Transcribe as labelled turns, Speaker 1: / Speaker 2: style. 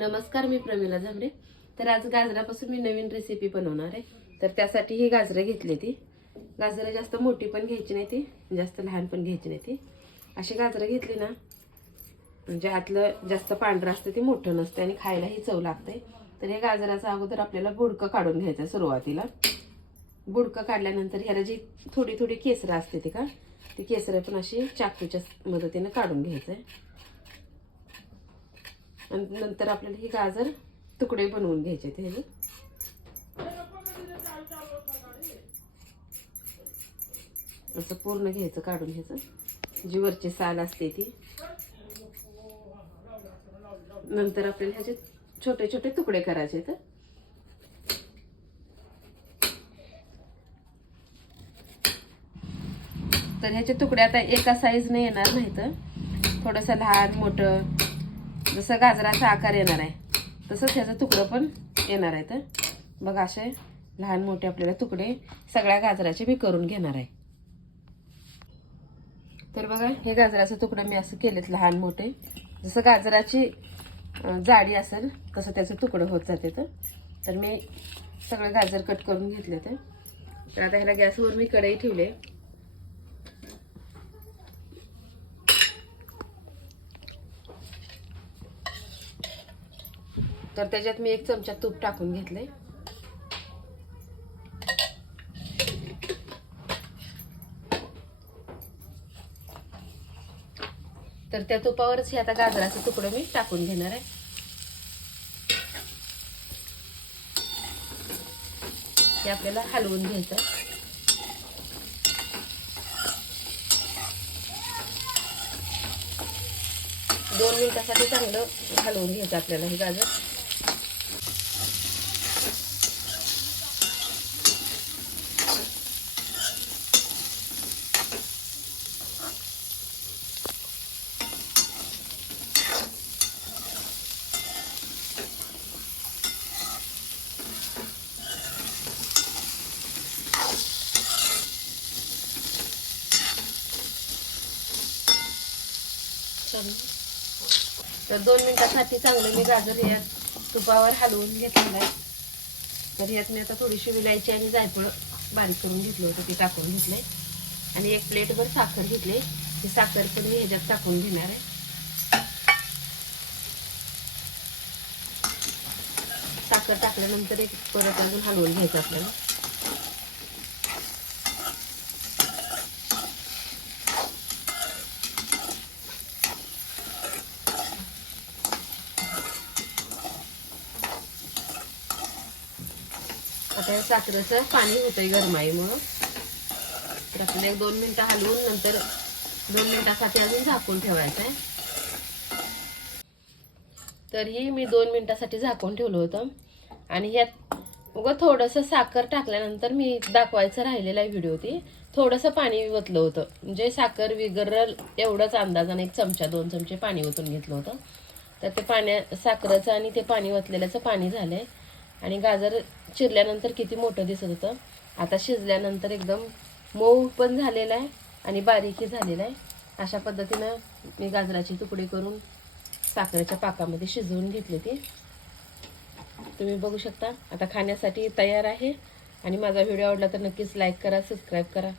Speaker 1: नमस्कार मी प्रमिला झांबरे. तर आज गाजरापासून मी नवीन रेसिपी बनवणार आहे. तर त्यासाठी ही गाजरं घेतली ती. गाजरं जास्त मोठी पण घ्यायची नाही ती जास्त लहान पण घ्यायची नाही ती. अशी गाजरं घेतली ना म्हणजे आतलं जास्त पांढरं असतं ते मोठं नसतं आणि खायलाही चव लागते तर हे गाजराचं अगोदर आपल्याला बुडकं काढून घ्यायचं आहे सुरुवातीला. बुडकं काढल्यानंतर ह्याला जी थोडी थोडी केसरं असते ती का ती केसरं पण अशी चाकूच्या मदतीनं काढून घ्यायचं आहे नंतर आपल्याला हे गाजर तुकडे बनवून घ्यायचे ते ह्याचे. असं पूर्ण घ्यायचं काढून घ्यायचं. जी वरची साल असते ती. नंतर आपल्याला ह्याचे छोटे छोटे तुकडे करायचे तर तर ह्याचे तुकडे आता एका साईजने येणार नाही तर थोडंसं लहान मोठं. जसं गाजराचा आकार येणार आहे तसंच ह्याचं तुकडं पण येणार आहे तर बघा असे लहान मोठे आपल्याला तुकडे सगळ्या गाजराचे मी करून घेणार आहे. तर बघा हे गाजराचं तुकडं मी असं केलेत लहान मोठे. जसं गाजराची जाडी असेल तसं त्याचं तुकडं होत जाते तर मी सगळं गाजर कट करून घेतले तर आता ह्याला गॅसवर मी कढई ठेवले तर त्याच्यात मी एक चमचा तूप टाकून घेतलंय. तर त्या तुपावरच हे आता गाजराचं तुकडं मी टाकून घेणार आहे. हे आपल्याला हलवून घ्यायचं. दोन मिनिटासाठी चांगलं हलवून घ्यायचं आपल्याला हे गाजर. तर दोन मिनिटासाठी चांगलं मी गाजर यात तुपावर हलवून घेतलेलं आहे. तर यात मी आता थोडीशी विलायची आणि जायफळ बारीक करून घेतलं होतं ते टाकून घेतलंय. आणि एक प्लेटभर साखर घेतली ही साखर पण मी ह्याच्यात टाकून घेणार आहे. साखर टाकल्यानंतर एक परत अजून हलवून घ्यायचं आपल्याला. आता साखरेचं पाणी होतंय गरमाईमुळं. तर आपल्याला एक दोन मिनटं हलवून नंतर दोन मिनिटासाठी अजून झाकून ठेवायचं आहे तरीही मी दोन मिनिटासाठी झाकून ठेवलं होतं. आणि ह्यात उगं थोडंसं साखर टाकल्यानंतर मी दाखवायचं राहिलेला व्हिडिओ ती थोडंसं पाणी ओतलं होतं. म्हणजे साखर विगरल एवढंच अंदाजाने एक चमचा दोन चमचे पाणी ओतून घेतलं होतं. तर ते पाण्या साखरेचं आणि ते पाणी ओतलेल्याचं पाणी झालं आहे आणि गाजर चिरल्यानंतर किती मोठं दिसत होतं. आता शिजल्यानंतर एकदम मऊ पण झालेलं आहे आणि बारीकही झालेलं आहे. अशा पद्धतीनं मी गाजराची तुकडे करून साखरेच्या पाकामध्ये शिजवून घेतले ते. तुम्ही बघू शकता. आता खाण्यासाठी तयार आहे आणि माझा व्हिडिओ आवडला तर नक्कीच लाईक करा सबस्क्राईब करा.